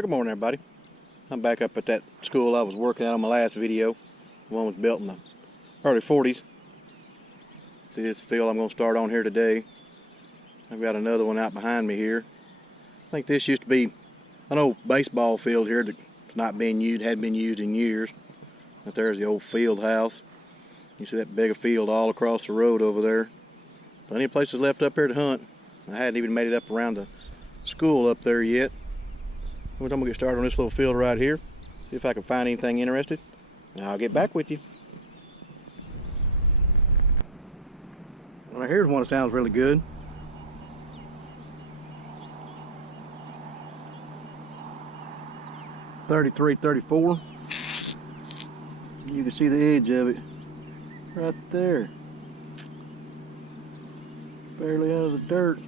Well, good morning, everybody. I'm back up at that school I was working at on my last video. The one was built in the early 40s. This field I'm going to start on here today. I've got another one out behind me here. I think this used to be an old baseball field here that's not being used, hadn't been used in years. But there's the old field house. You see that big field all across the road over there. Plenty of places left up here to hunt. I hadn't even made it up around the school up there yet. I'm going to get started on this little field right here. See if I can find anything interesting. And I'll get back with you. Well, here's one that sounds really good. .33, .34. You can see the edge of it right there. Barely out of the dirt.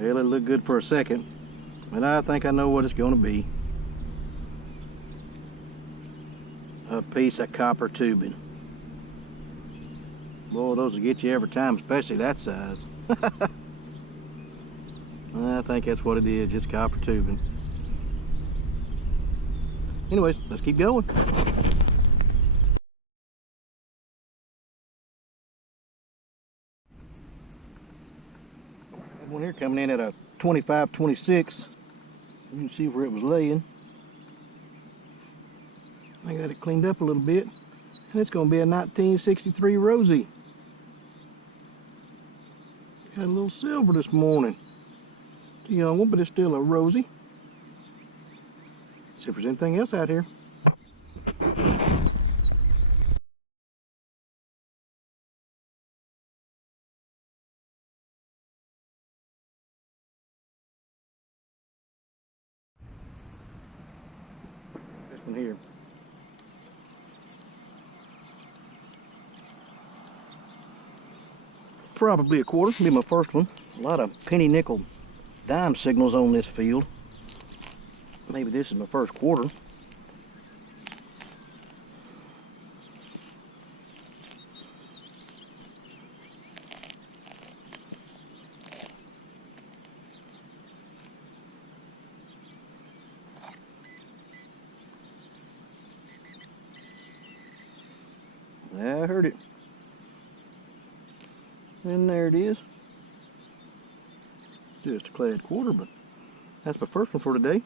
Well, it looked good for a second, but I think I know what it's going to be. A piece of copper tubing. Boy, those will get you every time, especially that size. I think that's what it is, just copper tubing. Anyways, let's keep going. One here coming in at a 25-26. You can see where it was laying. I got it cleaned up a little bit, and it's going to be a 1963 Rosie. Got a little silver this morning. It's a young one, but it's still a Rosie. See if there's anything else out here. This one here. Probably a quarter. It'll be my first one. A lot of penny nickel dime signals on this field. Maybe this is my first quarter. I heard it. And there it is. Just a clad quarter, but that's my first one for today.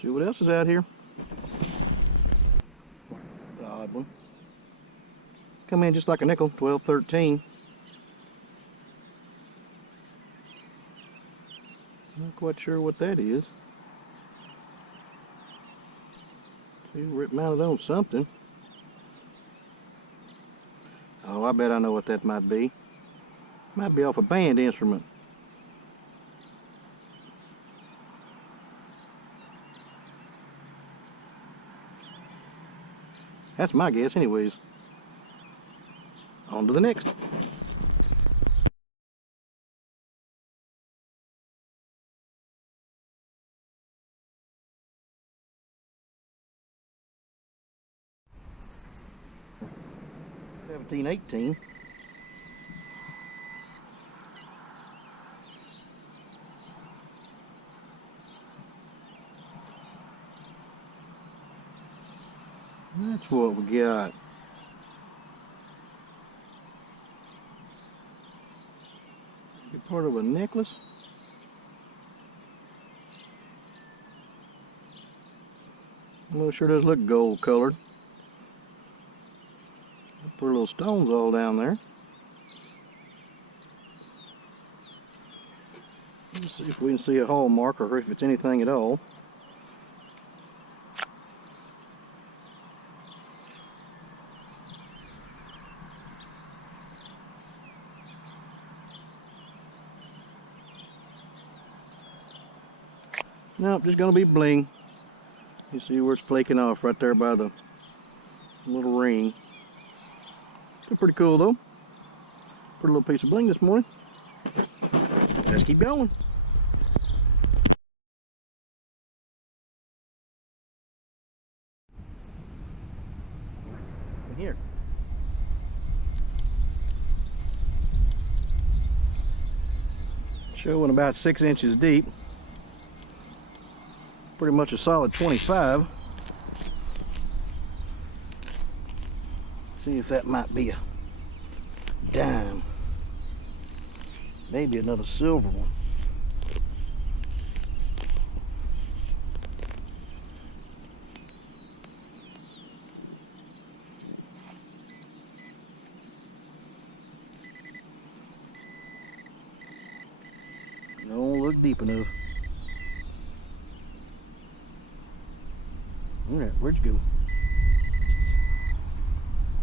See what else is out here. The odd one. Come in just like a nickel, 12-13. Not quite sure what that is. See where it mounted on something. Oh, I bet I know what that might be. Might be off a band instrument. That's my guess anyways. On to the next. $17.18. That's what we got. Be part of a necklace. Well, it sure does look gold colored. Put little stones all down there. Let's see if we can see a hallmark or if it's anything at all. Nope, just gonna be bling. You see where it's flaking off right there by the little ring. Still pretty cool though. Put a little piece of bling this morning. Let's keep going. here. Showing about 6 inches deep. Pretty much a solid 25. See if that might be a dime. Maybe another silver one. Don't look deep enough. Alright, where'd you go?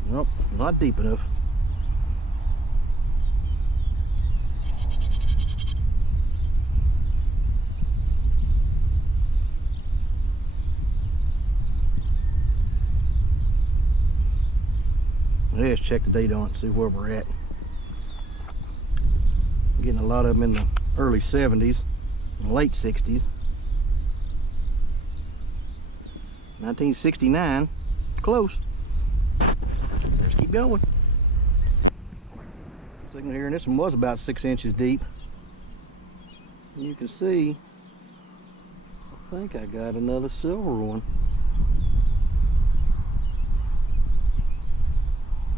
Nope, not deep enough. Let's check the date on it and see where we're at. I'm getting a lot of them in the early 70s and late 60s. 1969, close. Let's keep going. Signal here, and this one was about 6 inches deep. And you can see, I think I got another silver one.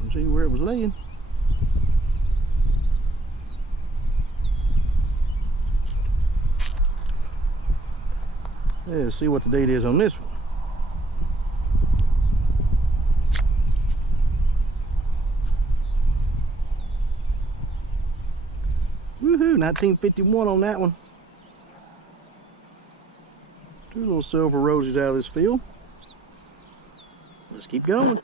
Let's see where it was laying. Let's see what the date is on this one. Woohoo, 1951 on that one. Two little silver roses out of this field. Let's keep going.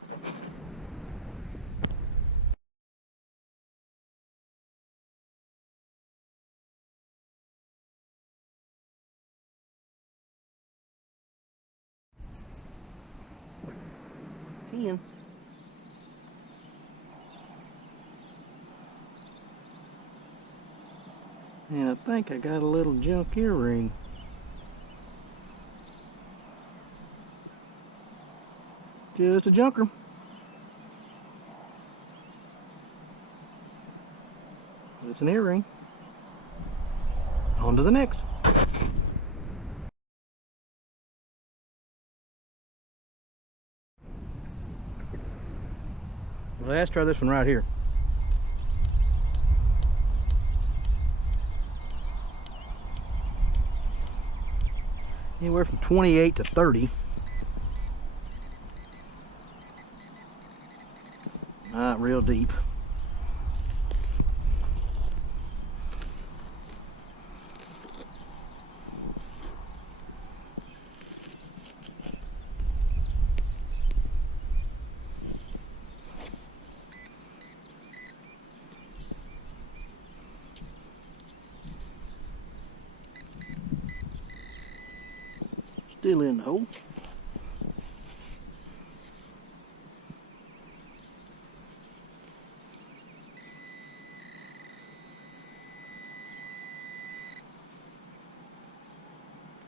And I think I got a little junk earring. Just a junker. It's an earring. On to the next. Well, let's try this one right here. Anywhere from 28 to 30. Not real deep. Still in the hole.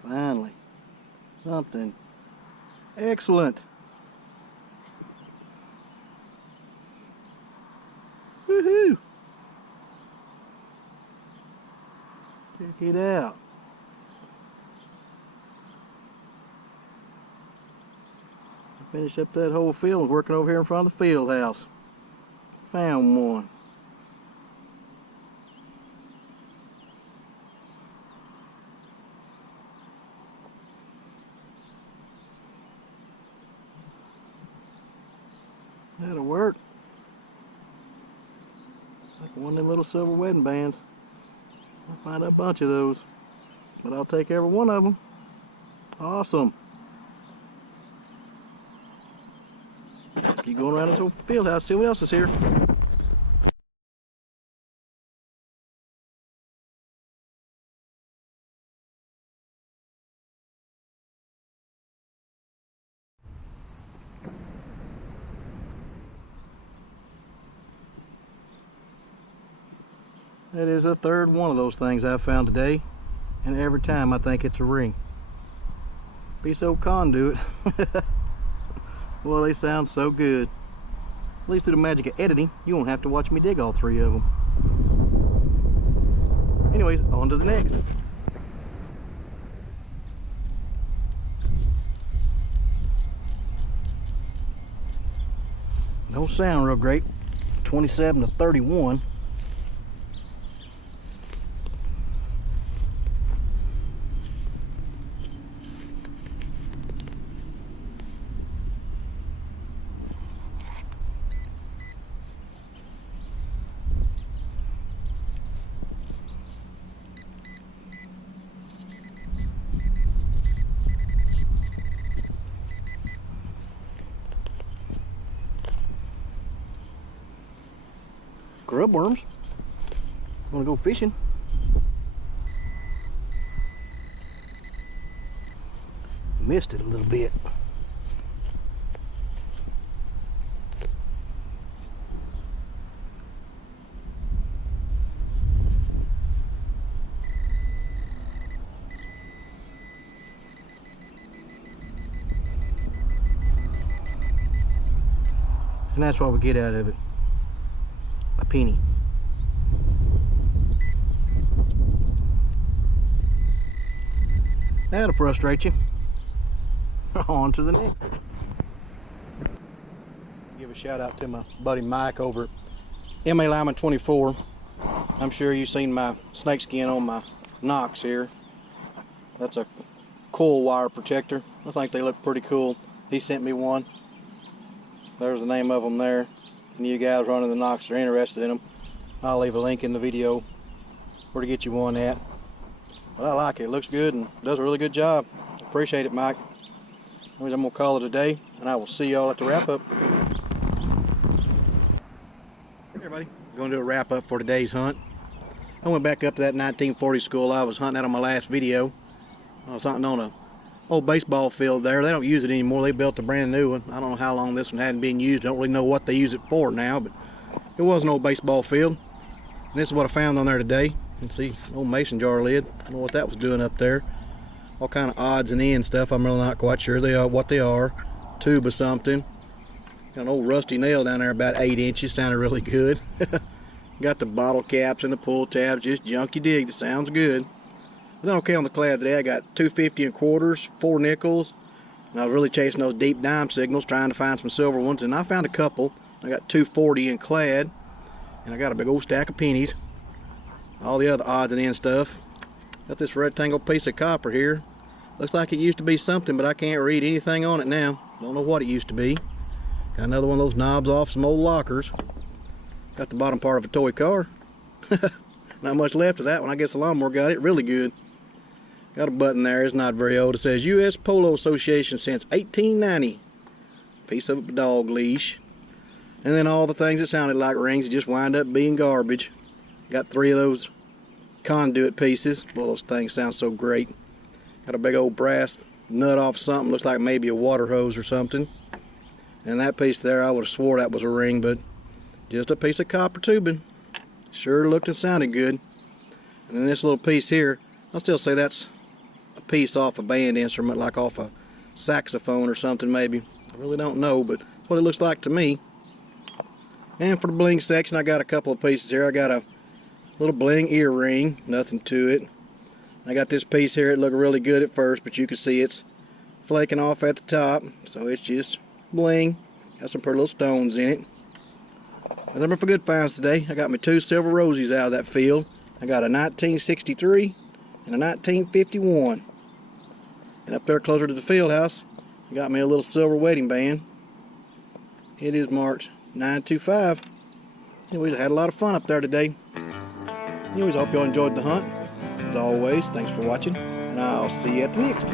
Finally, something excellent. Woohoo! Check it out. Finished up that whole field, working over here in front of the field house. Found one. That'll work. Like one of them little silver wedding bands. I'll find a bunch of those, but I'll take every one of them. Awesome. Keep going around this whole field house, see what else is here. That is the third one of those things I've found today, and every time I think it's a ring. Piece of conduit. Well, they sound so good. At least through the magic of editing, you won't have to watch me dig all three of them. Anyways, on to the next. Don't sound real great. 27 to 31. Grub worms. Wanna go fishing? Missed it a little bit. And that's what we get out of it. A penny. That'll frustrate you. On to the next. Give a shout out to my buddy Mike over at MA Lyman 24. I'm sure you've seen my snakeskin on my Knox here. That's a coil wire protector. I think they look pretty cool. He sent me one. There's the name of them there. And you guys running the Knox are interested in them, I'll leave a link in the video where to get you one at. But I like it. It looks good and does a really good job. Appreciate it, Mike. I'm going to call it a day, and I will see y'all at the wrap up. Hey everybody, going to do a wrap up for today's hunt. I went back up to that 1940 school I was hunting at on my last video. I was hunting on a old baseball field there. They don't use it anymore. They built a brand new one. I don't know how long this one hadn't been used. I don't really know what they use it for now, but it was an old baseball field. And this is what I found on there today. You can see an old mason jar lid. I don't know what that was doing up there. All kind of odds and ends stuff. I'm really not quite sure what they are. Tube or something. Got an old rusty nail down there about 8 inches. Sounded really good. Got the bottle caps and the pull tabs. Just junk you dig. That sounds good. But then okay on the clad today. I got 250 and quarters, 4 nickels. And I was really chasing those deep dime signals, trying to find some silver ones. And I found a couple. I got 240 in clad. And I got a big old stack of pennies. All the other odds and ends stuff. Got this rectangle piece of copper here. Looks like it used to be something, but I can't read anything on it now. Don't know what it used to be. Got another one of those knobs off some old lockers. Got the bottom part of a toy car. Not much left of that one. I guess the lawnmower got it really good. Got a button there. It's not very old. It says U.S. Polo Association since 1890. Piece of a dog leash. And then all the things that sounded like rings just wind up being garbage. Got 3 of those conduit pieces. Well, those things sound so great. Got a big old brass nut off something. Looks like maybe a water hose or something. And that piece there, I would have swore that was a ring, but just a piece of copper tubing. Sure looked and sounded good. And then this little piece here, I'll still say that's a piece off a band instrument, like off a saxophone or something maybe. I really don't know, but that's what it looks like to me. And for the bling section, I got a couple of pieces here. I got a little bling earring, nothing to it. I got this piece here. It looked really good at first, but you can see it's flaking off at the top, so it's just bling. Got some pretty little stones in it. I'm looking for good finds today. I got me 2 silver rosies out of that field. I got a 1963 and a 1951. And up there closer to the field house, I got me a little silver wedding band. It is marked 925. Anyways, I had a lot of fun up there today. Anyways, I hope y'all enjoyed the hunt. As always, thanks for watching, and I'll see you at the next.